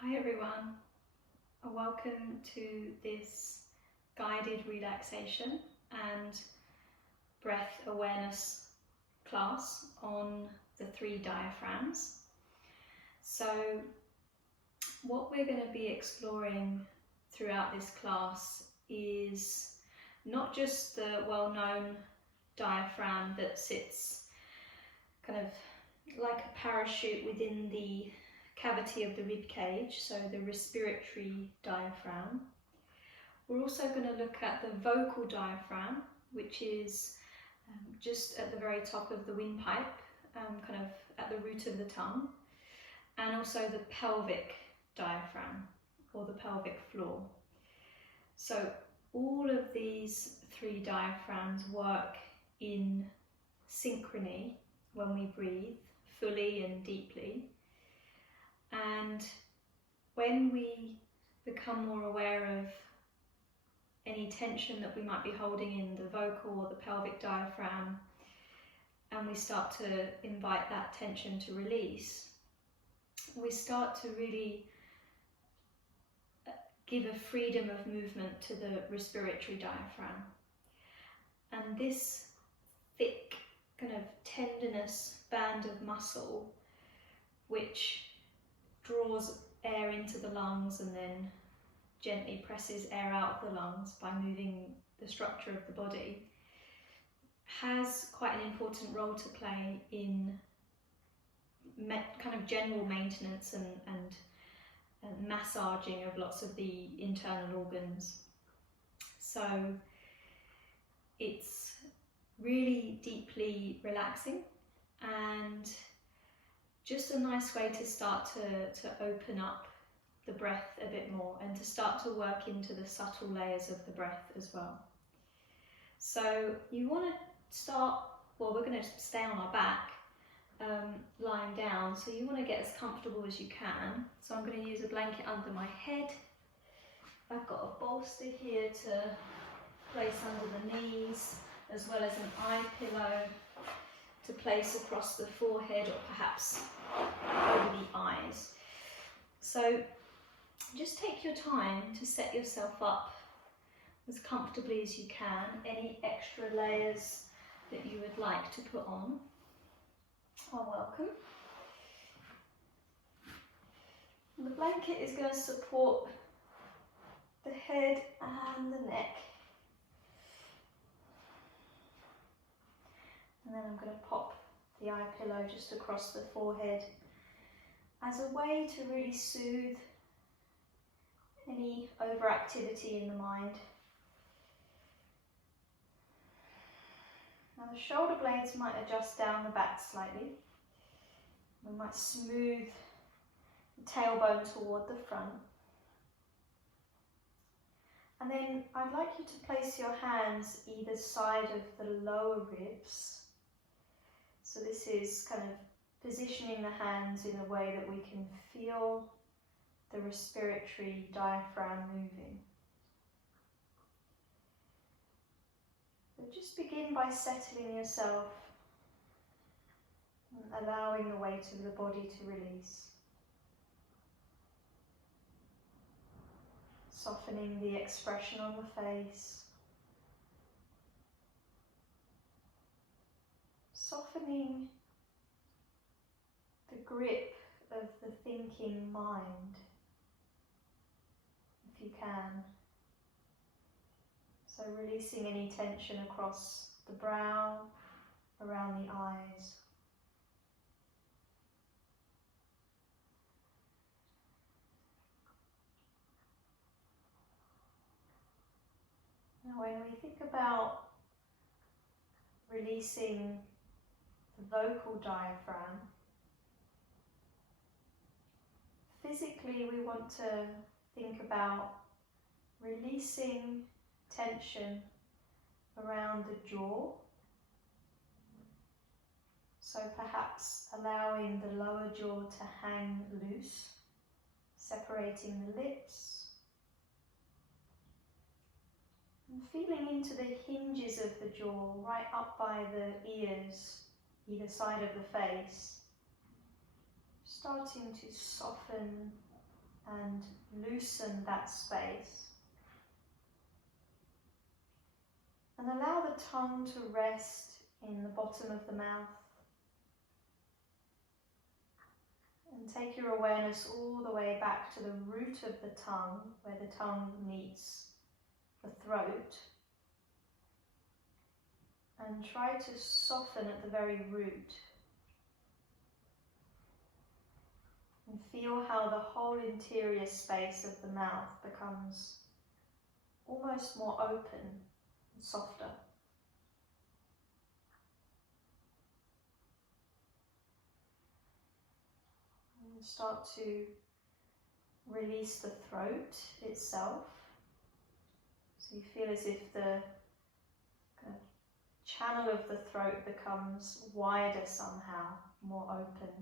Hi everyone, and welcome to this guided relaxation and breath awareness class on the 3 diaphragms. So what we're going to be exploring throughout this class is not just the well-known diaphragm that sits kind of like a parachute within the cavity of the rib cage, so the respiratory diaphragm. We're also going to look at the vocal diaphragm, which is just at the very top of the windpipe, kind of at the root of the tongue, and also the pelvic diaphragm, or the pelvic floor. So all of these 3 diaphragms work in synchrony when we breathe fully and deeply. And when we become more aware of any tension that we might be holding in the vocal or the pelvic diaphragm, and we start to invite that tension to release, we start to really give a freedom of movement to the respiratory diaphragm. And this thick kind of tendinous band of muscle, which draws air into the lungs and then gently presses air out of the lungs by moving the structure of the body, has quite an important role to play in kind of general maintenance and massaging of lots of the internal organs. So it's really deeply relaxing and just a nice way to start to open up the breath a bit more and to start to work into the subtle layers of the breath as well. So you want to start, well, we're going to stay on our back, lying down, so you want to get as comfortable as you can. So I'm going to use a blanket under my head. I've got a bolster here to place under the knees, as well as an eye pillow to place across the forehead or perhaps over the eyes. So just take your time to set yourself up as comfortably as you can. Any extra layers that you would like to put on are welcome. And the blanket is going to support the head and the neck. And then I'm going to pop the eye pillow just across the forehead as a way to really soothe any overactivity in the mind. Now the shoulder blades might adjust down the back slightly. We might smooth the tailbone toward the front. And then I'd like you to place your hands either side of the lower ribs. So this is kind of positioning the hands in a way that we can feel the respiratory diaphragm moving. So just begin by settling yourself and allowing the weight of the body to release. Softening the expression on the face. Softening the grip of the thinking mind, if you can. So releasing any tension across the brow, around the eyes. Now when we think about releasing the vocal diaphragm, physically we want to think about releasing tension around the jaw. So perhaps allowing the lower jaw to hang loose, separating the lips. And feeling into the hinges of the jaw, right up by the ears, either side of the face. Starting to soften and loosen that space. And allow the tongue to rest in the bottom of the mouth. And take your awareness all the way back to the root of the tongue, where the tongue meets the throat. And try to soften at the very root. And feel how the whole interior space of the mouth becomes almost more open and softer. And start to release the throat itself. So you feel as if the kind of channel of the throat becomes wider somehow, more open.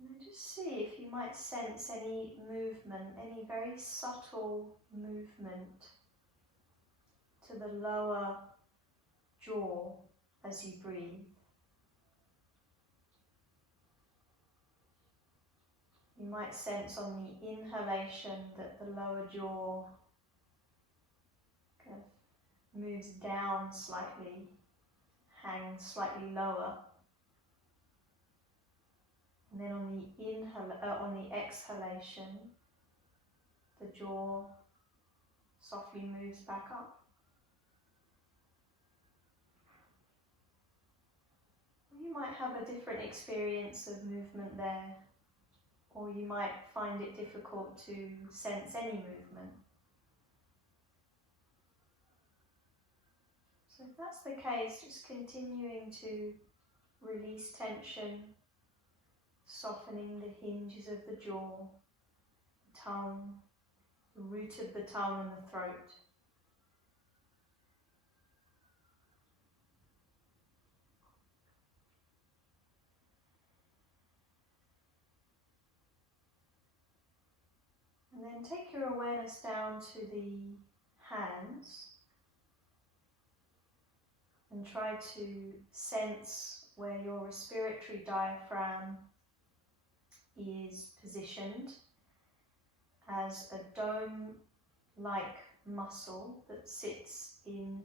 And just see if you might sense any movement, any very subtle movement to the lower jaw as you breathe. You might sense on the inhalation that the lower jaw kind of moves down slightly, hangs slightly lower. And then on the exhalation, the jaw softly moves back up. You might have a different experience of movement there, or you might find it difficult to sense any movement. So if that's the case, just continuing to release tension, softening the hinges of the jaw, the tongue, the root of the tongue and the throat. And then take your awareness down to the hands and try to sense where your respiratory diaphragm is positioned as a dome-like muscle that sits in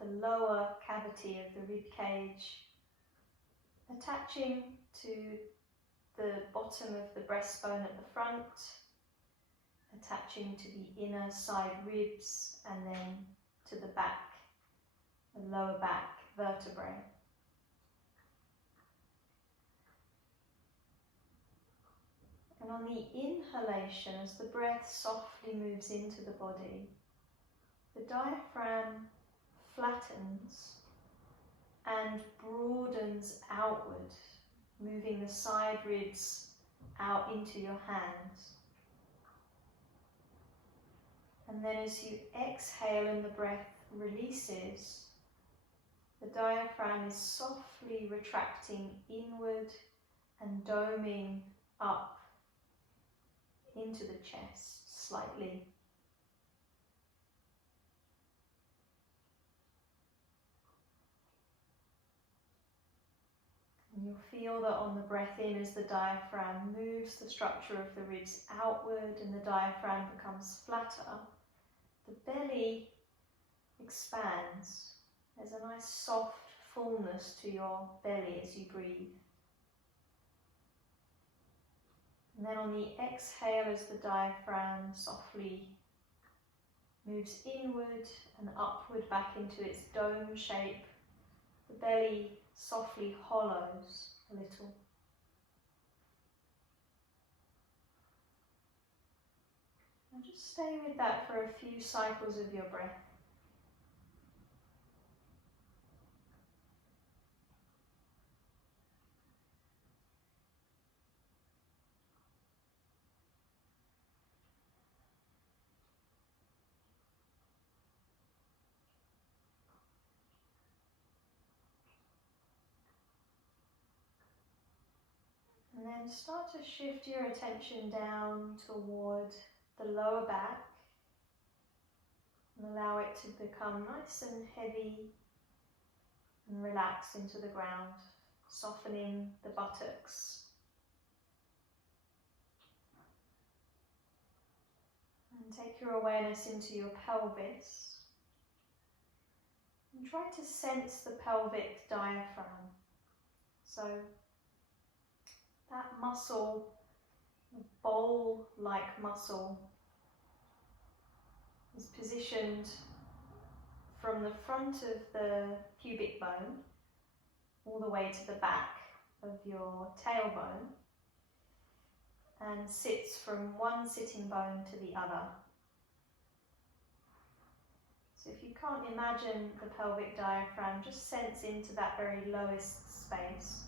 the lower cavity of the rib cage, attaching to the bottom of the breastbone at the front, attaching to the inner side ribs and then to the back, the lower back vertebrae. And on the inhalation, as the breath softly moves into the body, the diaphragm flattens and broadens outward, moving the side ribs out into your hands. And then as you exhale and the breath releases, the diaphragm is softly retracting inward and doming up into the chest slightly. And you'll feel that on the breath in, as the diaphragm moves the structure of the ribs outward and the diaphragm becomes flatter, the belly expands. There's a nice soft fullness to your belly as you breathe. And then on the exhale, as the diaphragm softly moves inward and upward back into its dome shape, the belly softly hollows a little. And just stay with that for a few cycles of your breath. And then start to shift your attention down toward the lower back and allow it to become nice and heavy and relax into the ground, softening the buttocks. And take your awareness into your pelvis and try to sense the pelvic diaphragm. So that muscle, bowl-like muscle, is positioned from the front of the pubic bone all the way to the back of your tailbone and sits from one sitting bone to the other. So if you can't imagine the pelvic diaphragm, just sense into that very lowest space.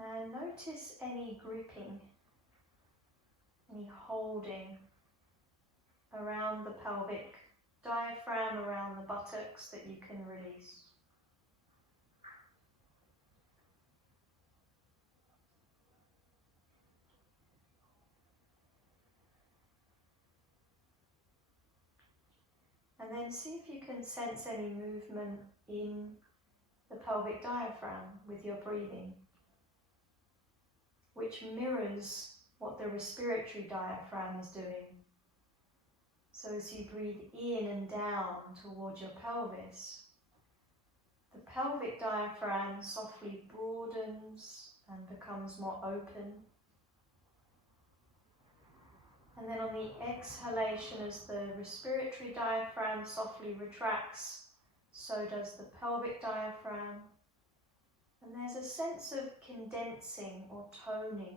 And notice any gripping, any holding around the pelvic diaphragm, around the buttocks that you can release. And then see if you can sense any movement in the pelvic diaphragm with your breathing, which mirrors what the respiratory diaphragm is doing. So as you breathe in and down towards your pelvis, the pelvic diaphragm softly broadens and becomes more open. And then on the exhalation, as the respiratory diaphragm softly retracts, so does the pelvic diaphragm. And there's a sense of condensing or toning.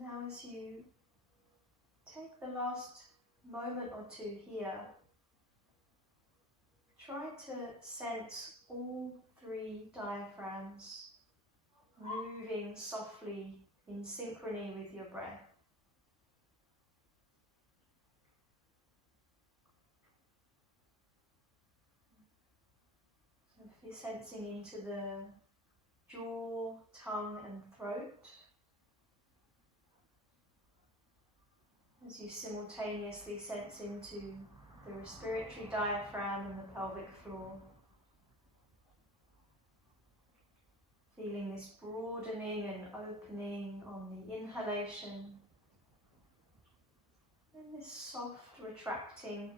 Now as you take the last moment or two here, try to sense all three diaphragms moving softly in synchrony with your breath. So if you're sensing into the jaw, tongue and throat, as you simultaneously sense into the respiratory diaphragm and the pelvic floor. Feeling this broadening and opening on the inhalation, and this soft retracting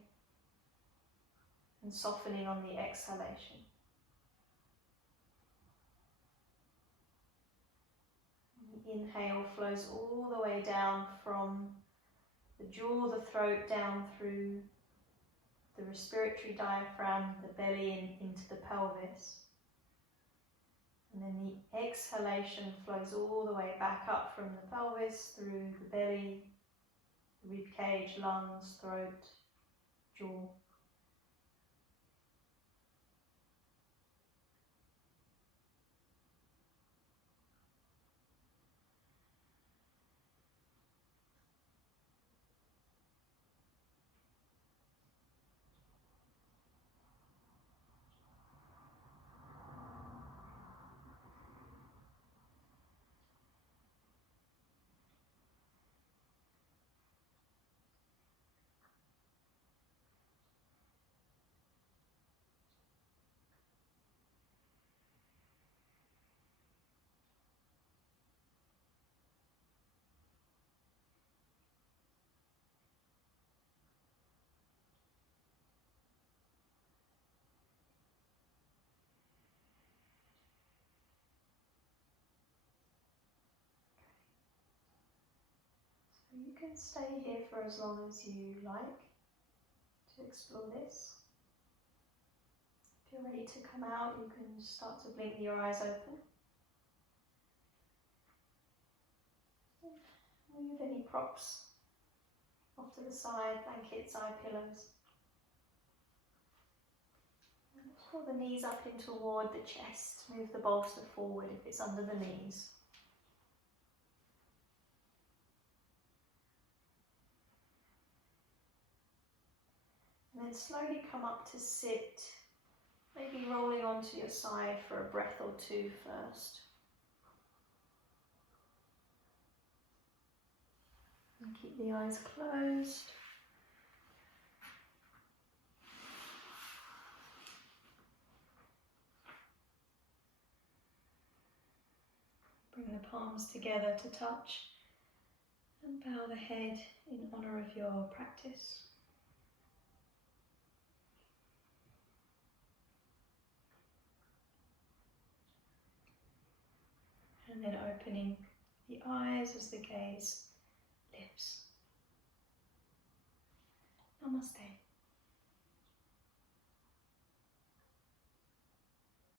and softening on the exhalation. The inhale flows all the way down from the jaw, the throat, down through the respiratory diaphragm, the belly and into the pelvis. And then the exhalation flows all the way back up from the pelvis through the belly, the rib cage, lungs, throat, jaw. You can stay here for as long as you like to explore this. If you're ready to come out, you can start to blink your eyes open. Move any props off to the side, blankets, eye pillows. And pull the knees up in toward the chest. Move the bolster forward if it's under the knees. And then slowly come up to sit, maybe rolling onto your side for a breath or two first. And keep the eyes closed. Bring the palms together to touch and bow the head in honour of your practice. And then opening the eyes as the gaze lifts. Namaste.